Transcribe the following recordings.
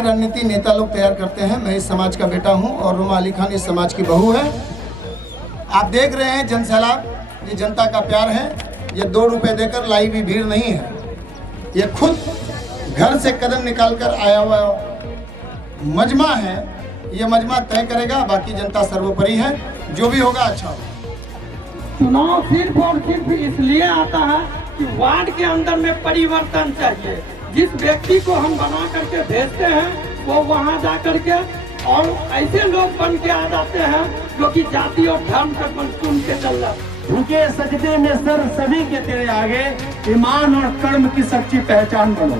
की रणनीति नेता लोग तैयार करते हैं। मैं इस समाज का बेटा हूं और रुमा अली खान इस समाज की बहू है। आप देख रहे हैं जन सैलाब, ये जनता का प्यार है। ये 2 रुपए देकर लाई भी भीड़ नहीं है, ये खुद घर से कदम निकाल कर आया हुआ मजमा है। ये मजमा तय करेगा, बाकी जनता सर्वोपरि है। जो भी होगा अच्छा होगा। चुनाव सिर्फ और सिर्फ इसलिए आता है कि वार्ड के अंदर में परिवर्तन चाहिए। जिस व्यक्ति को हम बना करके भेजते हैं वो वहां जा करके और ऐसे लोग बन के आ जाते हैं जो कि जाति और धर्म पर बन सुन के चल रहा है। झुके सजदे में सर सभी के तेरे आगे, ईमान और कर्म की सच्ची पहचान बनो।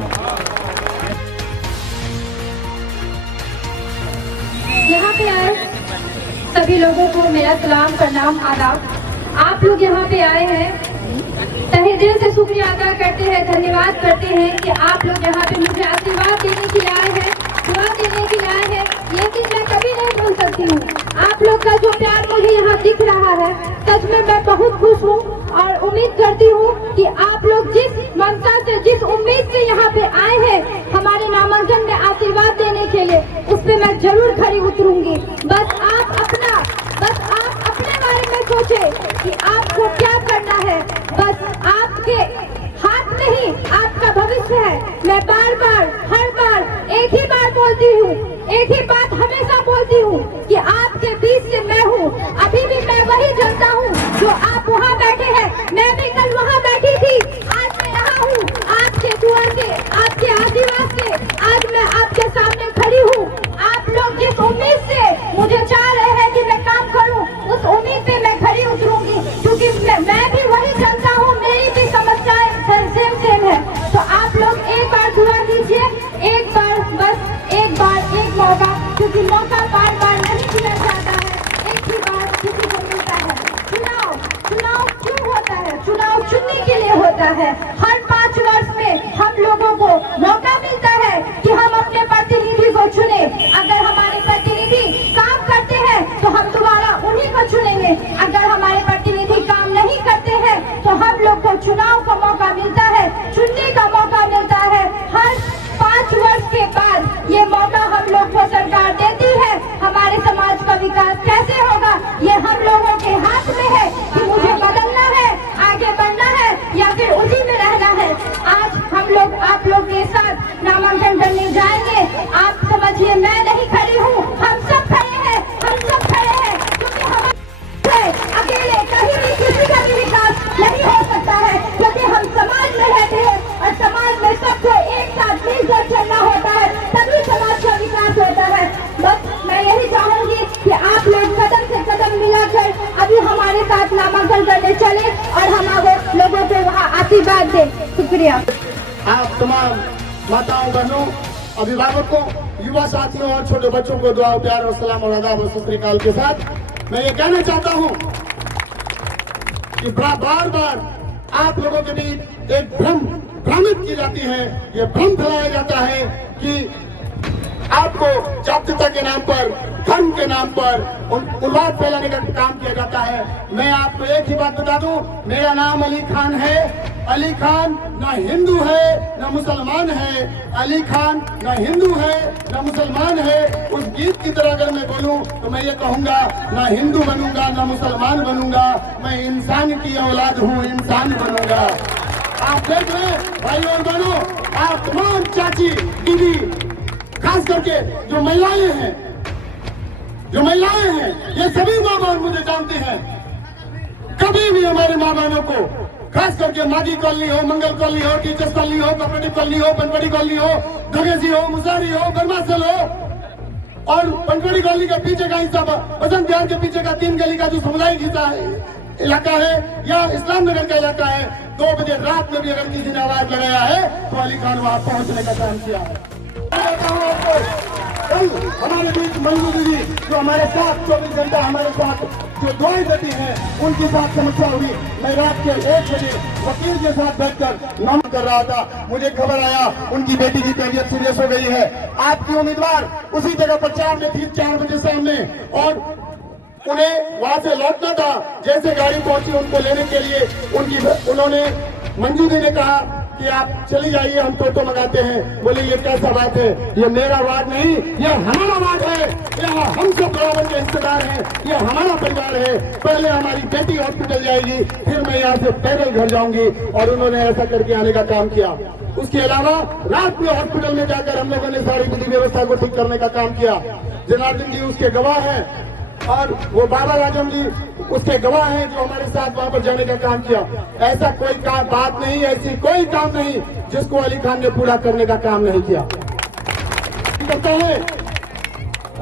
यहाँ पे आए सभी लोगों को मेरा सलाम, प्रणाम, आदाब। आप लोग यहाँ पे आए हैं, तहे दिल से शुक्रिया अदा करते हैं, धन्यवाद करते हैं कि आप लोग यहाँ पे मुझे आशीर्वाद देने के लिए आए हैं, दुआ देने के लिए आए हैं। ये चीज मैं कभी नहीं भूल सकती हूँ। आप लोग का जो प्यार मुझे यहाँ दिख रहा है, सच में मैं बहुत खुश हूँ और उम्मीद करती हूँ कि आप लोग जिस मनसा से, जिस उम्मीद से यहाँ पे आए हैं हमारे नामांकन में आशीर्वाद देने के लिए, उस पे मैं जरूर खरी उतरूंगी। बस आप अपने बारे में सोचें कि आपको क्या करना है। बस आपके हाथ में ही आपका भविष्य है। मैं बार बार, हर बार एक ही बात बोलती हूँ, एक ही बात हमेशा बोलती हूँ कि आपके बीच से मैं हूँ। अभी भी मैं वही जनता हूँ जो आप वहाँ बैठे हैं। मैं भी कल वहाँ बैठी थी, आज मैं यहाँ हूँ। आपके दुआ से, आपके आशीर्वाद से आज मैं आपके सामने खड़ी हूँ। आप लोग जिस उम्मीद से मुझे चाह रहे हैं कि मैं काम करूँ, उस उम्मीद पे मैं खड़ी उतरूंगी, क्योंकि मैं भी वही जनता हूँ, मेरी भी समस्याएं सेम है। तो आप लोग एक बार दुआ दीजिए, एक बार, बस एक बार, एक मौका, क्योंकि मौका बार बार नहीं मिला जाता है, एक ही बार किसी को मिलता है। चुनाव क्यों होता है? चुनाव चुनने के लिए होता है। हर 5 वर्ष में हम लोगों को मौका मिलता है कि हम अपने प्रतिनिधि को चुने। अगर हमारे प्रतिनिधि काम करते हैं तो हम दोबारा उन्हीं को चुनेंगे। अगर हमारे प्रतिनिधि काम नहीं करते हैं तो हम लोग को चुनाव का मौका मिलता है, चुनने का मौका मिलता है। हर 5 वर्ष के बाद ये मौका हम लोग को सरकार देती है। हमारे समाज का विकास कैसे होगा ये हम लोगों के हाथ में है कि मुझे बदलना है, आगे बढ़ना है या फिर उसी में रहना है। आज हम लोग आप लोग के साथ नामांकन करने जाएंगे। आप समझिए मैं नहीं खड़ी हूँ, हम सब खड़े हैं, हम सब खड़े हैं, क्योंकि हम अकेले कहीं भी किसी का भी विकास नहीं हो सकता है, क्योंकि हम समाज में रहते हैं और समाज में सबको एक साथ मिलकर चलना होता है, तभी समाज का विकास होता है। बस मैं यही चाहूंगी कि आप लोग कदम से कदम मिलाकर अभी हमारे साथ नामांकन करने चले और हम लोगों को वहाँ आशीर्वाद दें। शुक्रिया। आप तमाम माताओं, बहनों, अभिभावकों, युवा साथियों और छोटे बच्चों को दुआ, प्यार और सलाम और आदाब और सत श्री अकाल के साथ मैं ये कहना चाहता हूँ कि बार बार आप लोगों के बीच एक भ्रमित की जाती है, ये भ्रम फैलाया जाता है कि आपको जातीयता के नाम पर, धर्म के नाम पर उन्माद फैलाने का काम किया जाता है। मैं आपको एक ही बात बता दूं, मेरा नाम अली खान है। अली खान ना हिंदू है ना मुसलमान है। अली खान ना हिंदू है ना मुसलमान है। उस गीत की तरह अगर मैं बोलूं तो मैं ये कहूंगा, ना हिंदू बनूंगा ना मुसलमान बनूंगा, मैं इंसान की औलाद हूँ, इंसान बनूंगा। आप देख रहे हैं भाई और बहनों, आप तमाम चाची, दीदी, खास करके जो महिलाएं हैं, ये सभी माँ बहन मुझे जानते हैं। कभी भी हमारे माँ बहनों को, खास करके मागी कॉलोनी हो, मंगल कॉलोनी हो, टीचर्स कॉलोनी हो, कॉपरेटिव कॉलोनी हो, पंचवटी कॉलोनी हो, धगेसी हो, मुसारी हो, बरमासल हो, और पंचवटी कॉलोनी का पीछे का हिस्सा, बसंत विहार के पीछे का 3 गली का जो सामुदायिक हिस्सा है, इलाका है, या इस्लाम नगर का इलाका है, 2 बजे रात में भी अगर किसी ने आवाज लगाया है तो अली खान वहां पहुंचने का काम किया है। कल हमारे बीच मंजू दीदी जो हमारे साथ 24 घंटा हमारे साथ जो दुआएं देती हैं, उनके साथ समस्या हुई। मैं रात के 1 बजे वकील के साथ बैठकर नाम कर रहा था, मुझे खबर आया उनकी बेटी की तबीयत सीरियस हो गई है। आपकी उम्मीदवार उसी जगह प्रचार में थी 4 बजे शाम में, और उन्हें वहां से लौटना था। जैसे गाड़ी पहुंची उनको लेने के लिए, उन्होंने मंजू दी ने कहा कि आप चली जाइए, हम टोटो मंगाते हैं। बोले ये कैसा बात है, ये मेरा वार्ड नहीं, ये हमारा वार्ड है, यहाँ हम सब बराबर के हिस्सेदार हैं, ये हमारा परिवार है। पहले हमारी बेटी हॉस्पिटल जाएगी, फिर मैं यहाँ से पैदल घर जाऊंगी। और उन्होंने ऐसा करके आने का काम किया। उसके अलावा रात में हॉस्पिटल में जाकर हम लोगों ने सारी विधि व्यवस्था को ठीक करने का काम किया। जनार्दन जी उसके गवाह हैं और वो बाबा राजम जी उसके गवाह हैं जो हमारे साथ वहां पर जाने का काम किया। ऐसा कोई बात नहीं, ऐसी कोई काम नहीं जिसको अली खान ने पूरा करने का काम नहीं किया। करता है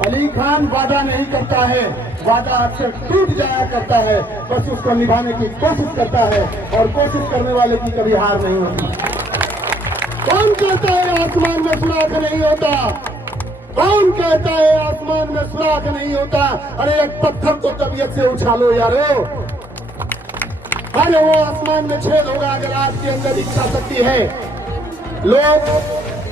अली खान वादा नहीं करता है, वादा अक्सर टूट जाया करता है, बस उसको निभाने की कोशिश करता है और कोशिश करने वाले की कभी हार नहीं होती। कौन कहता है आसमान में सुराख नहीं होता? कौन कहता है आसमान में सुराख नहीं होता? अरे एक पत्थर तो तबीयत से उछालो यारो। अरे वो आसमान में छेद होगा अगर आपके अंदर इच्छा शक्ति है। लोग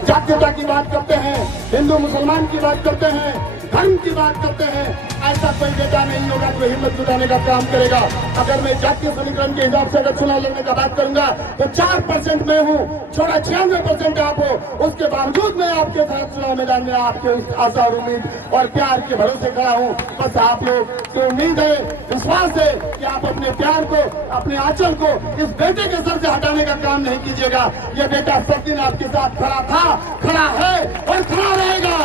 जातीयता की बात करते हैं, हिंदू मुसलमान की बात करते हैं, धर्म की बात करते हैं। ऐसा कोई बेटा नहीं होगा जो हिम्मत जुटाने का काम करेगा। अगर मैं जातीय समीकरण के हिसाब से अगर चुनाव लड़ने का बात करूंगा तो 4% मैं हूँ, छोड़ा 96% आप हो। उसके बावजूद मैं आपके साथ चुनाव मैदान में आपके उस आशा और उम्मीद और प्यार के भरोसे खड़ा हूँ। बस आप लोग की उम्मीद है, विश्वास है कि आप अपने प्यार को, अपने आंचल को इस बेटे के सर से हटाने का काम नहीं कीजिएगा। ये बेटा सब दिन आपके साथ खड़ा था, खड़ा है और खड़ा रहेगा।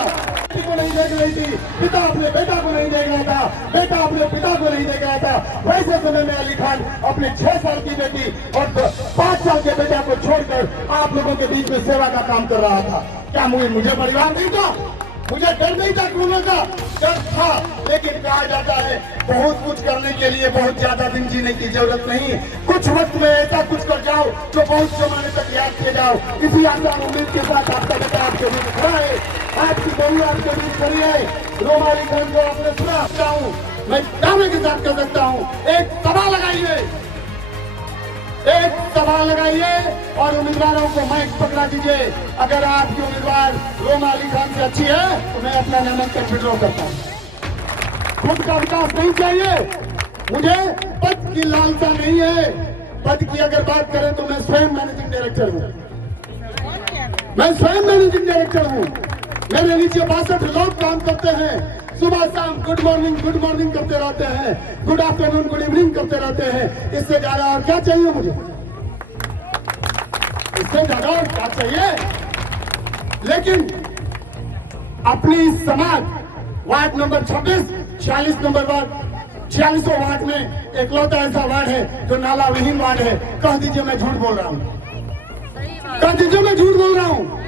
को नहीं देख रही थी, पिता अपने बेटा को नहीं देख रहा था, बेटा अपने पिता को नहीं देख रहा था। वैसे समय में अली खान अपने 6 साल की बेटी और 5 साल के बेटा को छोड़कर आप लोगों के बीच में सेवा का काम कर रहा था। क्या मुझे परिवार नहीं था? मुझे डर नहीं था? कोरोना का डर था, लेकिन कहा जाता है बहुत कुछ करने के लिए बहुत ज्यादा दिन जीने की जरूरत नहीं। कुछ वक्त में ऐसा कुछ कर जाओ जो बहुत जमाने तक याद किए जाओ। इसी आसान उम्मीद के साथ आपका बेटा आपके बीच खड़ा है, आपकी बहू आपके बीच खड़ी है। रोमा अली खान को आपने सुना हूँ, मैं दावे के साथ कह सकता हूँ, एक सभा लगाइए, एक सभा लगाइए और उम्मीदवारों को माइक पकड़ा दीजिए। अगर आपकी उम्मीदवार रोमा अली खान से अच्छी है तो मैं अपना नामांकन विड्रॉ करता हूँ। खुद का विकास नहीं चाहिए, मुझे पद की लालसा नहीं है। पद की अगर बात करें तो मैं स्वयं मैनेजिंग डायरेक्टर हूँ, मैं स्वयं मैनेजिंग डायरेक्टर हूँ। मेरे नीचे 62 लोग काम करते हैं, सुबह शाम गुड मॉर्निंग करते रहते हैं, गुड आफ्टरनून गुड इवनिंग करते रहते हैं। इससे ज्यादा और क्या चाहिए मुझे? इससे ज्यादा और क्या चाहिए? लेकिन अपनी समाज वार्ड नंबर 26, 46 नंबर वार्ड, 46वां वार्ड में एकलौता ऐसा वार्ड है जो नाला विहीन वार्ड है। कह दीजिए मैं झूठ बोल रहा हूँ, कह दीजिए मैं झूठ बोल रहा हूँ।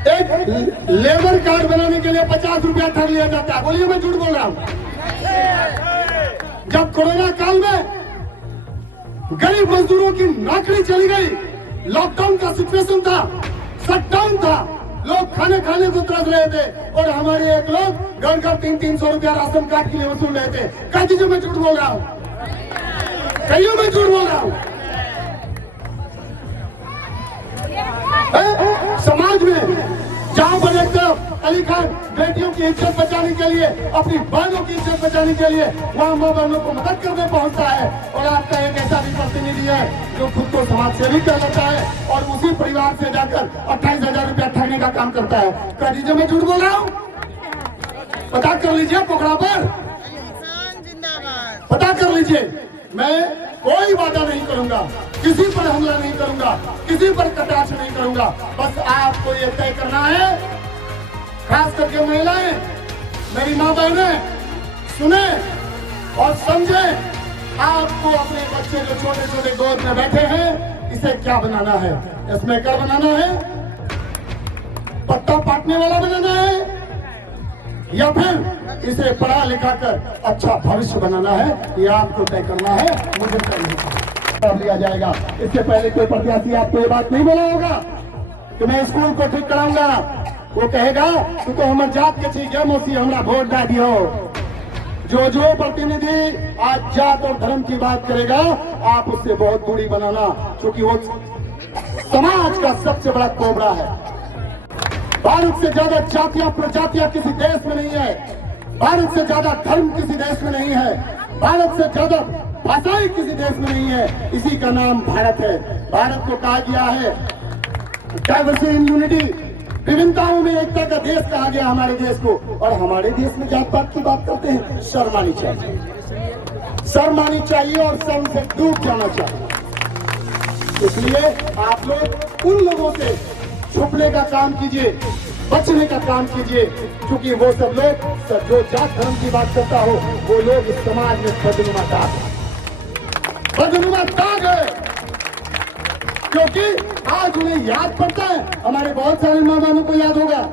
एक लेबर कार्ड बनाने के लिए 50 रुपया ठग लिया जाता है। बोलिए मैं झूठ बोल रहा हूँ? जब कोरोना काल में गरीब मजदूरों की नौकरी चली गई, लॉकडाउन का सिचुएशन था, शटडाउन था, लोग खाने को तरस रहे थे और हमारे एक लोग घर 300 रुपया राशन कार्ड के लिए वसूल रहे थे। कह दीजिए मैं झूठ बोल रहा हूँ? कहिए मैं झूठ बोल रहा हूँ? समाज में जहां पर एक तरफ अली खान बेटियों की इज्जत बचाने के लिए, अपनी बहनों की इज्जत बचाने के लिए वहां माँ बहनों को मदद करने पहुंचता है, और आपका एक ऐसा भी प्रतिनिधि है जो खुद को समाज सेवी कर लेता है और उसी परिवार से जाकर 28,000 रुपया ठगने का काम करता है। कह दीजिए मैं झूठ बोल रहा हूँ? पता कर लीजिए पोखरा पर, पता कर लीजिए। मैं कोई वादा नहीं करूंगा, किसी पर हमला नहीं करूंगा, किसी पर कटाक्ष नहीं करूंगा। बस आपको ये तय करना है, खास करके महिलाएं, मेरी माँ बहनें, सुने और समझे। आपको अपने बच्चे जो छोटे छोटे गोद में बैठे हैं, इसे क्या बनाना है? स्मैकर बनाना है, पत्ता पाटने वाला बनाना है, या फिर इसे पढ़ा लिखा कर अच्छा भविष्य बनाना है? ये आपको तय करना है, मुझे तय नहीं लिया जाएगा। इससे पहले कोई प्रत्याशी आपको ये बात नहीं बोला होगा कि मैं स्कूल को ठीक कराऊंगा। वो कहेगा तू तो हमारे जात के ठीक है मौसी, हमारा वोट डाल दियो। जो प्रतिनिधि आज जात और धर्म की बात करेगा, आप उससे बहुत दूरी बनाना, क्योंकि वो समाज का सबसे बड़ा कोबरा है। भारत से ज्यादा जातियां प्रजातियां किसी देश में नहीं है, भारत से ज्यादा धर्म किसी देश में नहीं है, भारत से ज्यादा भाषाएं किसी देश में नहीं है, इसी का नाम भारत है। भारत को कहा गया है डाइवर्सिटी इन यूनिटी, विभिन्नताओं में एकता का देश कहा गया हमारे देश को। और हमारे देश में जात पात की बात करते हैं, शर्म आनी चाहिए, शर्म आनी चाहिए और शर्म से डूब जाना चाहिए। इसलिए आप लोग उन लोगों से छुपने का काम कीजिए, बचने का काम कीजिए, क्योंकि वो सब लोग जो जात धर्म की बात करता हो वो लोग इस समाज में बदनुमा दाग है। क्योंकि आज उन्हें याद पड़ता है, हमारे बहुत सारे माँ बापों को याद होगा,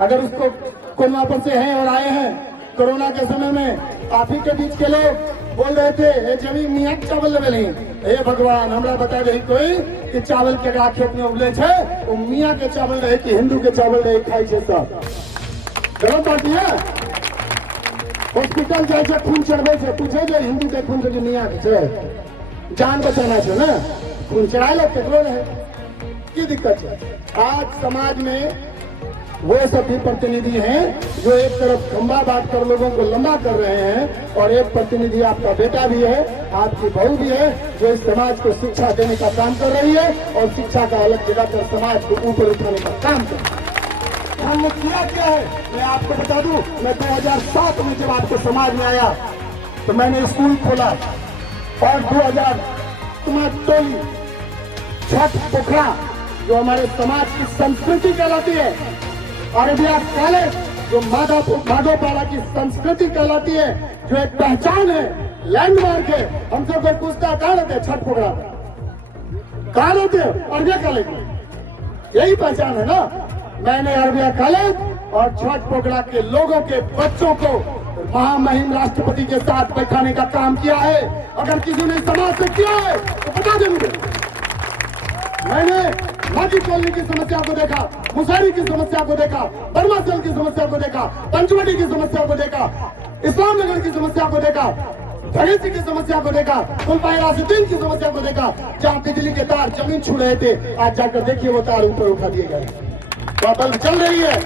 अगर उसको कोरोना पर से हैं और आए हैं कोरोना के समय में, आप ही के बीच के लोग बोल रहे थे ये जमीन मियाँ चावल लेवे नहीं, हे भगवान हमरा बता रही कोई कि चावल के खेत में उगले छे वो मियाँ के चावल रहे कि हिंदू के चावल रहे खाई छे सब गलत बात है। हॉस्पिटल जाए खून चढ़वे छे, पूछे जे हिंदू के खून के मियाँ के छे, जान बचाना छे ना, खून चढ़ाए लो केकरो रहे की दिक्कत है। आज समाज में वो सब भी प्रतिनिधि हैं जो एक तरफ खंबा बांट कर लोगों को लंबा कर रहे हैं, और एक प्रतिनिधि आपका बेटा भी है, आपकी बहू भी है, जो इस समाज को शिक्षा देने का काम कर रही है और शिक्षा का अलग जगह पर समाज को ऊपर उठाने का काम कर रही है। हमने किया क्या है मैं आपको बता दूं, मैं 2007 में जब आपके समाज में आया तो मैंने स्कूल खोला, और 2000 टोली छठ पोखरा जो हमारे समाज की संस्कृति कहलाती है, अरबिया कॉलेज जो माधोपारा की संस्कृति कहलाती है, जो एक पहचान है, लैंडमार्क है। हमसे कोई पूछता कहाँ रहते छठ प्रोग्राम, कहाँ रहते अरबिया कॉलेज में, यही पहचान है ना। मैंने अरबिया कॉलेज और छठ पोखरा के लोगों के बच्चों को महामहिम राष्ट्रपति के साथ बैठाने का काम किया है। अगर किसी ने समाज से किया है तो बता दें मुझे। मैंने माटी कॉलोनी की समस्या को देखा, मुसारी की समस्या को देखा, बर्मा सेल की समस्या को देखा, पंचवटी की समस्या को देखा, इस्लाम नगर की समस्या को देखा, धनेसी की समस्या को देखा, कुलपायरासिद्दीन की समस्या को देखा, जहाँ बिजली के तार जमीन छू रहे थे, आज जाकर देखिए वो तार ऊपर उठा दिए गए, वहाँ बल्ब चल रही है।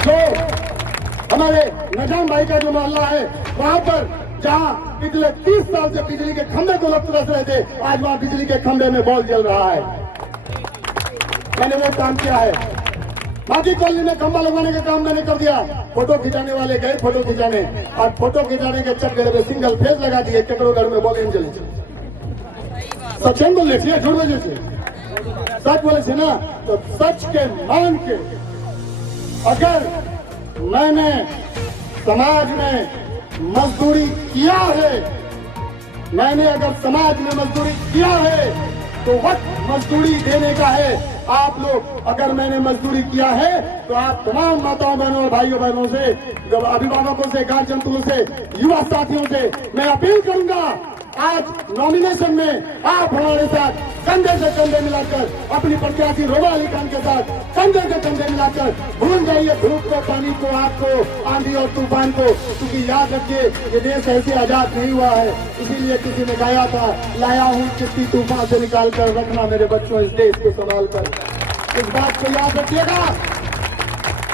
जो हमारे नजाम भाई का जो मोहल्ला है वहाँ पर जहाँ पिछले 30 साल से बिजली के खंभे को लग रहे थे, आज वहाँ बिजली के खंभे में बॉल जल रहा है। मैंने वो काम किया है। बाकी कॉलोनी में खंभा लगवाने का काम मैंने कर दिया। फोटो खिंचाने वाले गए फोटो खिंचाने, और फोटो खिंचाने के चक्कर में सिंगल फेज लगा दिए, केकरो घर में बॉल जले। सच बोले छे, झूठ बोले छे, सच बोले छे ना, तो सच के मान के अगर मैंने समाज में मजदूरी किया है, मैंने अगर समाज में मजदूरी किया है तो वक्त मजदूरी देने का है। आप लोग अगर मैंने मजदूरी किया है तो आप तमाम माताओं बहनों भाइयों बहनों से, अभिभावकों से, गार्जियन से, युवा साथियों से मैं अपील करूंगा, आज नॉमिनेशन में आप हमारे साथ कंधे से कंधे मिलाकर अपनी प्रत्याशी रोमा अली खान के साथ कंधे से कंधे मिलाकर भूल जाइए धूप को, पानी को, आग को, आंधी और तूफान को, क्योंकि याद रखिए ये देश ऐसे आजाद नहीं हुआ है। इसीलिए किसी ने गाया था, लाया हूँ किसी तूफान से निकाल कर, रखना मेरे बच्चों इस देश को संभाल कर। इस बात को याद रखिएगा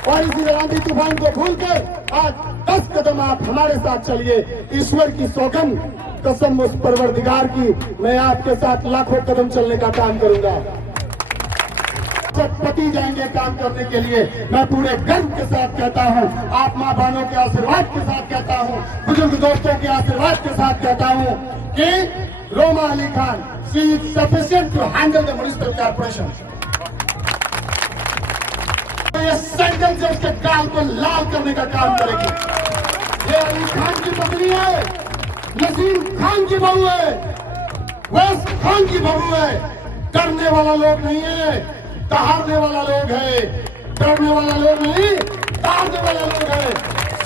और इसी आंधी तूफान को भूल कर आज 10 कदम आप हमारे साथ चलिए। ईश्वर की सौगंध कसम उस परवरदिगार की, मैं आपके साथ लाखों कदम चलने का काम करूंगा। पति जाएंगे काम करने के लिए, मैं पूरे गर्व के साथ कहता हूं, आप माँ बहनों के आशीर्वाद के साथ कहता हूं, बुजुर्ग दोस्तों के आशीर्वाद के साथ कहता हूं कि Roma Ali Khan she is sufficient to handle the municipal corporation. ये सैंडल से उसके गाल को लाल करने का काम करेगी। ये अली खान की पत्नी है, नसीम खान की बहू है, वैस खान की बहू है। डरने वाला लोग नहीं है, दहाड़ने वाला लोग है। डरने वाला लोग नहीं, दहाड़ने वाला लोग है।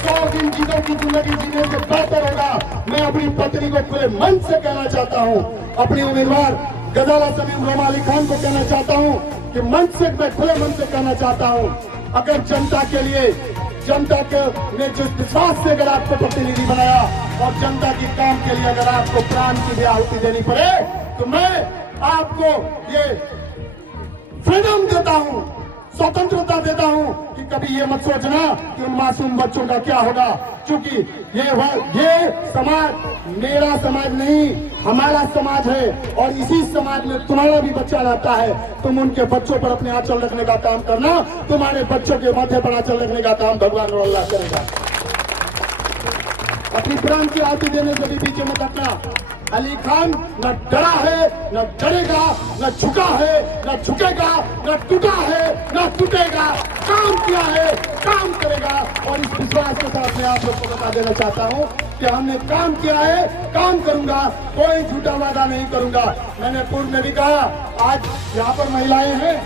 100 दिन जीतों की जिंदगी जीने से बेहतर होगा। मैं अपनी पत्नी को खुले मन से कहना चाहता हूँ, अपनी उम्मीदवार गजाला समीम रोमा अली खान को कहना चाहता हूँ कि मन से, मैं खुले मन से कहना चाहता हूँ, अगर जनता के लिए, जनता के ने जिस विश्वास से अगर आपको प्रतिनिधि बनाया और जनता की काम के लिए अगर आपको प्राण की भी आहुति देनी पड़े, तो मैं आपको ये फ्रीडम देता हूँ, स्वतंत्रता देता हूँ कि कभी ये मत सोचना कि उन मासूम बच्चों का क्या होगा, क्योंकि ये समाज मेरा समाज नहीं, हमारा समाज है। और इसी समाज में तुम्हारा भी बच्चा रहता है, तुम उनके बच्चों पर अपने आंचल रखने का काम करना, तुम्हारे बच्चों के माथे पर आंचल रखने का काम भगवान और अल्लाह करेगा। अपनी प्राण की आहुति देने से भी पीछे मत हटना। अली खान न डरा है, न डरेगा, न झुका है, न झुकेगा, न टूटा है, न टूटेगा। काम किया है, काम करेगा। और इस विश्वास के साथ मैं आप लोग को बता देना चाहता हूँ कि हमने काम किया है, काम करूंगा, कोई झूठा वादा नहीं करूंगा। मैंने पूर्व में भी कहा, आज यहाँ पर महिलाएं हैं,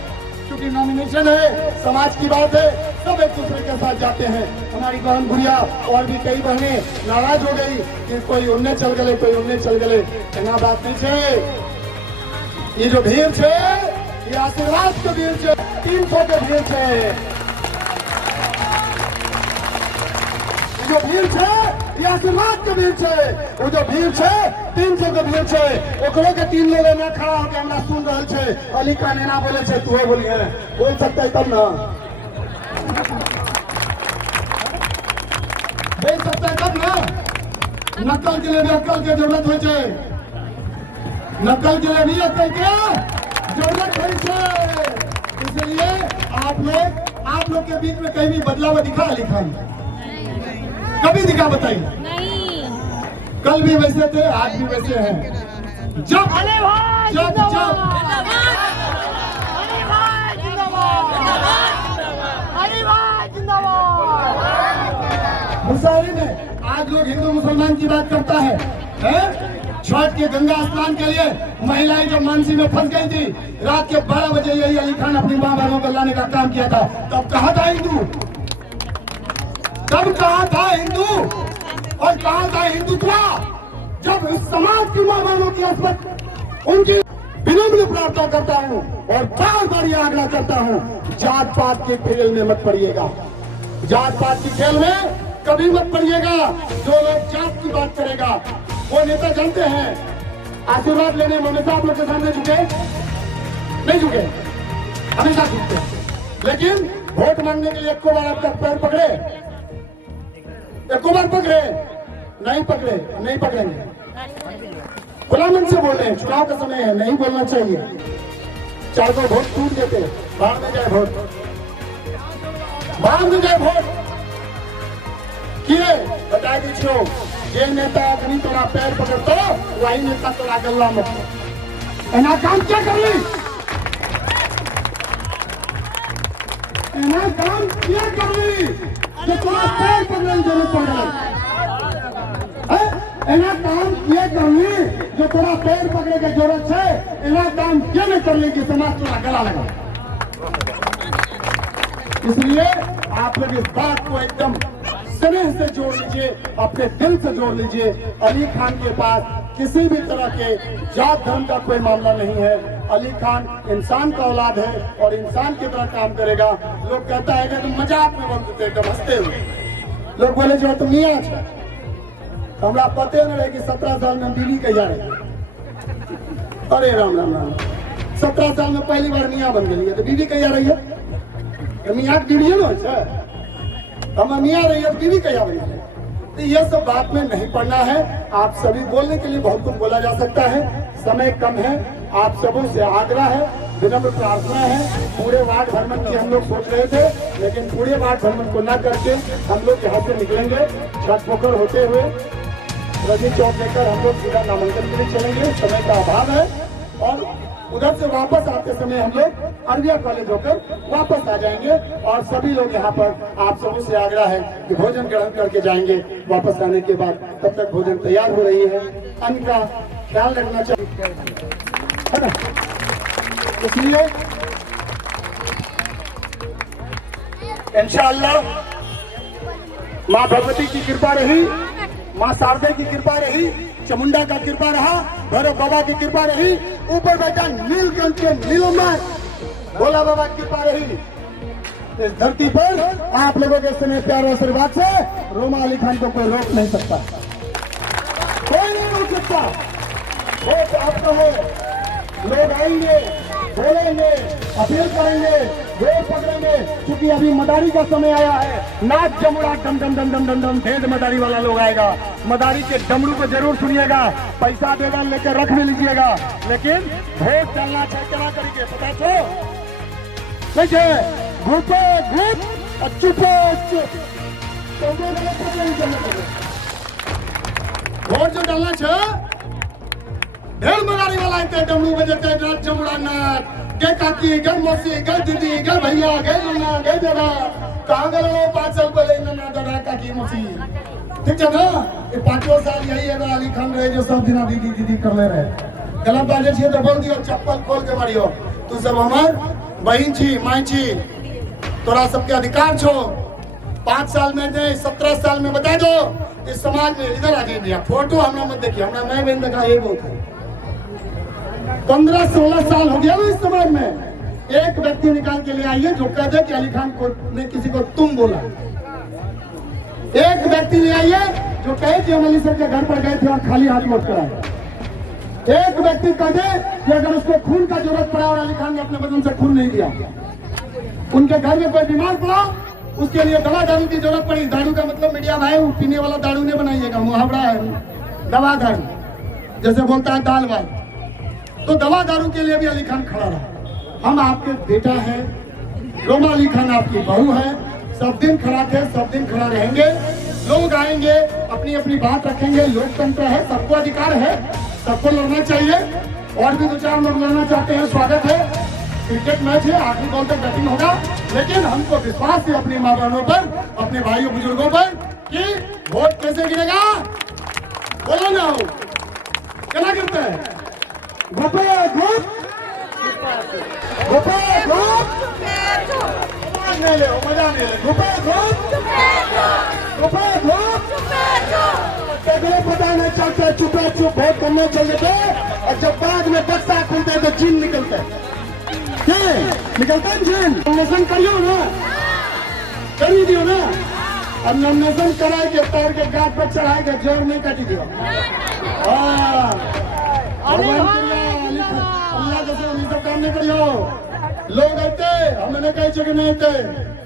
क्योंकि नॉमिनेशन है, समाज की बात है, सब एक दूसरे के साथ जाते हैं। हमारी बहन गुड़िया और भी कई बहनें नाराज हो गई कि कोई उन्ने चल गए, कोई उन्ने चल गए। एना बात नहीं छे। ये जो भीड़ छे, ये आशीर्वाद के भीड़ छे, 300 के भीड़ छे। जो भीड़ छे, ये आशीर्वाद के भीड़ छे। वो जो भीड़ छे, 300 के भीड़ छे। ओकरो के 3 लोग में खड़ा होकर हमरा सुन रहल छे। अली खान एना बोले छे, तू बोलिए, बोल सकता है तब ना, बोल सकता है तब ना। नकल के लिए भी अक्ल की जरूरत हो छे, नकल के लिए भी अक्ल के जरूरत हो छे। इसलिए आप लोग के बीच में कहीं भी बदलाव दिखा अली खान? कभी दिखा बताइए? नहीं। कल भी वैसे थे, आज भी वैसे हैं। जब मुसारी में आज लोग हिंदू मुसलमान की बात करता है, छठ के गंगा स्नान के लिए महिलाएं जब मानसी में फंस गई थी, रात के 12 बजे यही अली खान अपनी मां बहनों को लाने का काम किया था। तब कहा था हिंदू, तब कहा था हिंदू, और कहा था हिंदुत्व जब इस समाज की मां बहनों की अस्मत उनकी विनम्र प्रार्थना करता हूँ और बार बार ये आग्रह करता हूँ, जात पात के खेल में मत पड़िएगा। जात पात के खेल में कभी मत पड़िएगा। जो लोग जात की बात करेगा, वो नेता जानते हैं आशीर्वाद लेने में हमेशा आप लोग के सामने झुके नहीं, झुके हमेशा झुकते, लेकिन वोट मांगने के लिए एक बार आपका पैर पकड़े, एक बार पकड़े, नहीं पकड़े, नहीं पकड़ेंगे। खुला मन से बोल रहे हैं, चुनाव का समय है, नहीं बोलना चाहिए। 4 को वोट टूट देते, बाहर में जाए वोट, बाहर में जाए वोट किए। बता दीजिए, ये नेता अपनी तोड़ा पैर पकड़ता, वही नेता तोड़ा गल्ला मत एना काम क्या कर ली, एना काम क्या कर ली जो तोड़ा पैर पकड़ने की जरूरत पड़ रही, एना काम क्या कर ली जो तोड़ा पैर पकड़ने की जरूरत है, एना काम क्या नहीं कर ली कि समाज तोड़ा गला लगा। इसलिए आप लोग इस बात को एकदम स्नेह से जोड़ लीजिए, अपने दिल से जोड़ लीजिए। अली खान के पास किसी भी तरह के जात धर्म का कोई मामला नहीं है। अली खान इंसान का औलाद है और इंसान की तरह काम करेगा। लोग कहता है कि तुम मजाक में बोलते थे, एकदम हंसते हुए लोग बोले जो तुम मियाँ छे, हमरा पते न रहे कि 17 साल में बीवी कहिया रही। अरे राम राम राम, 17 साल में पहली बार मियाँ बन गई है तो बीवी कहिया रही है? मियाँ की बीवी है ना, हम मियाँ रही है तो बीवी कहिया बनी है? तो ये सब बात में नहीं पड़ना है। आप सभी बोलने के लिए बहुत कुछ बोला जा सकता है, समय कम है। आप सबों से आग्रह है, विनम्र प्रार्थना है। पूरे वार्ड भ्रमण की हम लोग सोच रहे थे, लेकिन पूरे वार्ड भ्रमण को न करके हम लोग यहाँ से निकलेंगे। छठ पोखर होते हुए रजी चौक लेकर हम लोग सीधा नामांकन के लिए चलेंगे। समय का अभाव है और उधर से वापस आते समय हम लोग अरबिया कॉलेज होकर वापस आ जाएंगे। और सभी लोग यहाँ पर आप सभी से आग्रह है कि भोजन ग्रहण करके जाएंगे वापस आने के बाद। तब तक भोजन तैयार हो रही है, अन्न का ख्याल रखना चाहिए, है ना। इसलिए इंशाअल्लाह माँ भगवती की कृपा रही, माँ शारदा की कृपा रही, चामुंडा का कृपा रहा, भैरव बाबा की कृपा रही, ऊपर बैठा नीलकंठ के नीलों में भोला बाबा की कृपा रही। इस धरती पर आप लोगों के स्नेह प्यार और आशीर्वाद से रोमा अली खान को कोई रोक नहीं सकता, कोई नहीं रोक सकता। वोट आपका हो, लोग आएंगे, बोलेंगे, अपील करेंगे, वोट पकड़ेंगे, क्योंकि अभी मदारी का समय आया है। नाच जमुड़ा डम डम डम डम डम डम, ढेर मदारी वाला लोग आएगा। मदारी के डमरू को जरूर सुनिएगा, पैसा देगा लेकर रख भी लीजिएगा, लेकिन वोट डालना चाहिए। क्या करेंगे पता तो देखिए, घूटे घूट और चुपे चुप, वोट जो डालना चाहिए। ढेर मदारी वाला आते डमरू बजाते, नाच जमुड़ा नाच, गे काकी, गे मौसी, गे दीदी, गे भैया, गे नन्ना, गे दादा, कहाँ गए वो 5 साल पहले नन्ना दादा काकी मौसी, ठीक है ना? ये 5 साल यही है अली खान रहे जो सब दिन दीदी दीदी कर ले रहे। गलत बाजे छे तो बोल दियो, चप्पल खोल के मारियो। तू सब हमार बहन छी, माई छी, तोरा सबके अधिकार छो। 5 साल में नहीं 17 साल में बता दो इस समाज में। इधर आगे दिया फोटो हमरा मत देखिए, हमरा मैं बहन देखा ये बहुत है। 15-16 साल हो गया ना इस समाज में। एक व्यक्ति निकाल के ले आइए जो कह दे कि अली खान को ने किसी को तुम बोला। एक व्यक्ति ले आइए जो कहे कि हम अली सर के घर पर गए थे और खाली हाथ लौट कर आए। एक व्यक्ति कह दे कि अगर उसको खून का जरूरत पड़ा और अली खान ने अपने बदन से खून नहीं दिया। उनके घर में कोई बीमार पड़ा, उसके लिए दवा दारू की जरूरत पड़ी। दारू का मतलब मीडिया भाई पीने वाला दारू नहीं बनाइएगा, मुहावरा है दवा दारू, जैसे बोलता है दाल भाई। तो दवा दारू के लिए भी अली खान खड़ा रहा। हम आपके बेटा हैं, रोमा अली खान आपकी बहू है, सब दिन खड़ा थे, सब दिन खड़ा रहेंगे। लोग आएंगे, अपनी अपनी बात रखेंगे, लोकतंत्र है, सबको अधिकार है, सबको लड़ना चाहिए। और भी 2-4 लोग लड़ना चाहते हैं, स्वागत है। क्रिकेट मैच है, आखिरी बॉल तक बैटिंग होगा, लेकिन हमको विश्वास है अपनी माँ बहनों पर, अपने भाइयों बुजुर्गों पर कि वोट कैसे गिरेगा। बोलो ना, हो क्या करते हैं? गोपे घूट, गोपे घूट, मजा नहीं ले, मजा नहीं ले। गोपे घूट, गोपे घूट, पहले पता नहीं चलते, चुपे चुप वोट करने चल देते, और जब बाद में बक्सा खुलते तो जीन निकलते। निकलता है जीन। नॉमिनेशन करियो ना, करी दियो ना। अब नॉमिनेशन कराए के तार के गाछ पर चढ़ाए के जोर नहीं काटी दियो। अल्लाह जैसे सब काम नहीं करियो। लोग आते हमने कहे कि नहीं आते,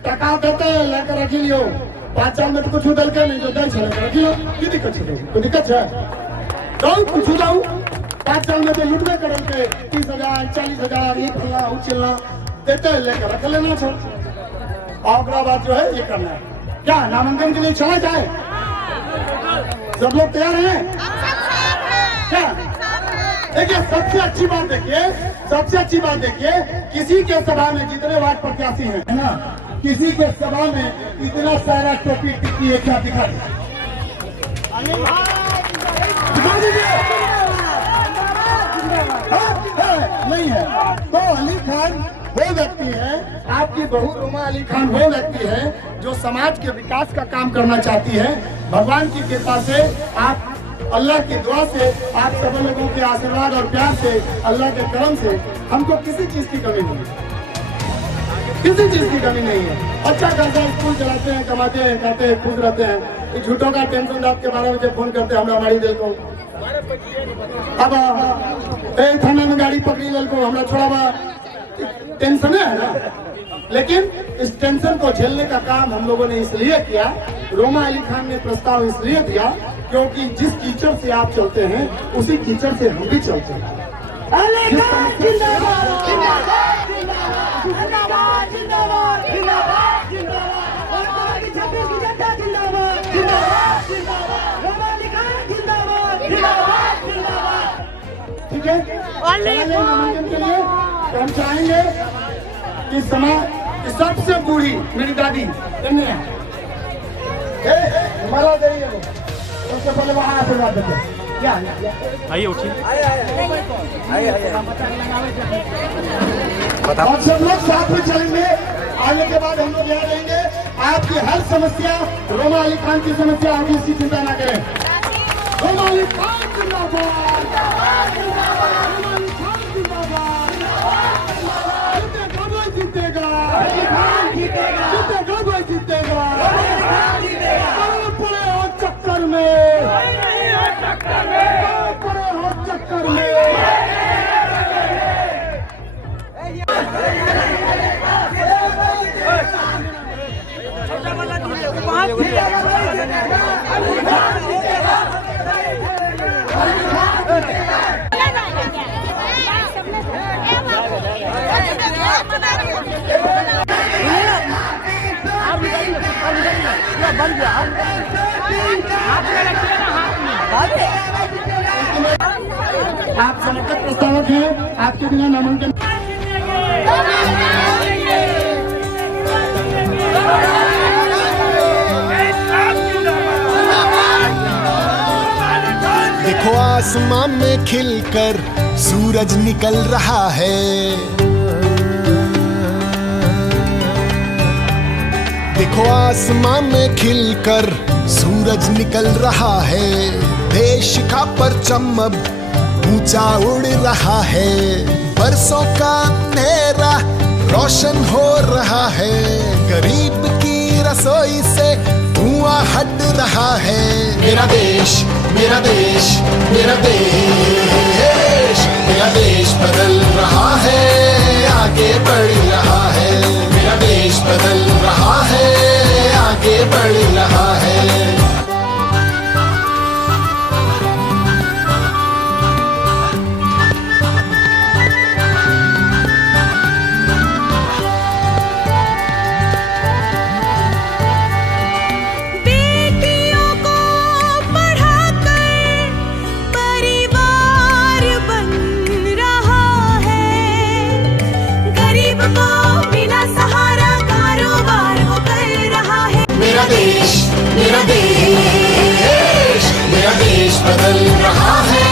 टका देते लेकर रखी लियो। 5 साल में तो कुछ उदल के नहीं जो दल चले रखी लो। की दिक्कत है? कोई दिक्कत है? तो कुछ उदाऊ 5 साल में तो लुटने करेंगे 30,000 40,000 ये फलना उछलना देते लेकर रख लेना छो। और बात जो है ये करना है। क्या नामांकन के लिए चला जाए? सब लोग तैयार हैं? क्या देखिए, सबसे अच्छी बात देखिए, सबसे अच्छी बात देखिए, किसी के सभा में जितने वार्ड प्रत्याशी हैं, है ना, किसी के सभा में इतना सारा टोपी टिक्की है, क्या दिखा दीजिए? नहीं है। तो अली खान वो व्यक्ति है, आपकी बहू रोमा अली खान वो व्यक्ति है जो समाज के विकास का काम करना चाहती है। भगवान की कृपा से, आप अल्लाह की दुआ से, आप सब लोगों के आशीर्वाद और प्यार से, अल्लाह के करम से हमको किसी चीज की कमी नहीं है, किसी चीज की कमी नहीं है। अच्छा खासा स्कूल चलाते हैं, कमाते हैं, खाते हैं, खुश रहते हैं। झूठों का टेंशन रात के 12 बजे फोन करते हैं, हमारी दिल को अब थाना में गाड़ी पकड़ी लल को हमरा छोड़ा टेंशन है ना। लेकिन इस टेंशन को झेलने का काम हम लोगों ने इसलिए किया, रोमा अली खान ने प्रस्ताव इसलिए दिया क्योंकि जिस कीचड़ से आप चलते हैं उसी कीचड़ से हम भी चलते हैं। ठीक है, नामांकन के लिए हम चाहेंगे कि समाज की सबसे बूढ़ी मेरी दादी माला दे रही है, उससे पहले वहाँ आशीर्वाद देते क्या आइए उठिए और सब लोग साथ में चलेंगे। आने के बाद हम लोग यहाँ रहेंगे। आपकी हर समस्या, रोमा अली खान की समस्या, आप इसकी चिंता ना करें। रोमा अली खान जिंदाबाद, जीतेगा, जीतेगा, जीतेगा, पड़े हो चक्कर में, पड़े हो चक्कर में। आप समेत प्रस्तावक हैं, आपके बिना नामांकन। देखो आसमां में खिलकर सूरज निकल रहा है। देखो आसमां में खिलकर सूरज निकल रहा है। देश का परचम अब ऊंचा उड़ रहा है। बरसों का अंधेरा रोशन हो रहा है। गरीब की रसोई से धुआं हट रहा है। मेरा देश, मेरा देश, मेरा देश, मेरा देश बदल रहा है, आगे बढ़ रहा है। मेरा देश बदल रहा है, आगे बढ़ रहा है। मेरा देश, मेरा देश, मेरा देश बदल रहा है,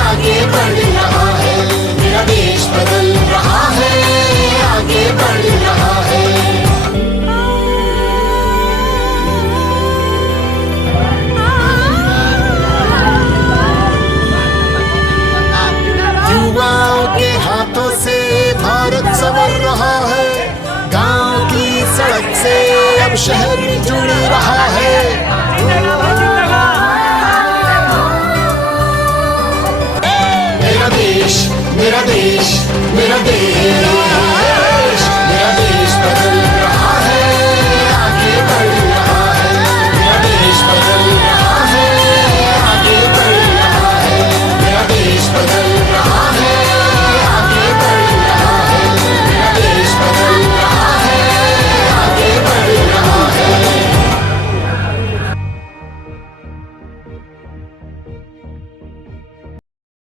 आगे बढ़ रहा है। मेरा देश बदल रहा है, आगे बढ़ रहा है। युवाओं के हाथों से भारत संवर रहा है। गांव की सड़क से अब शहर जुड़ रहा है।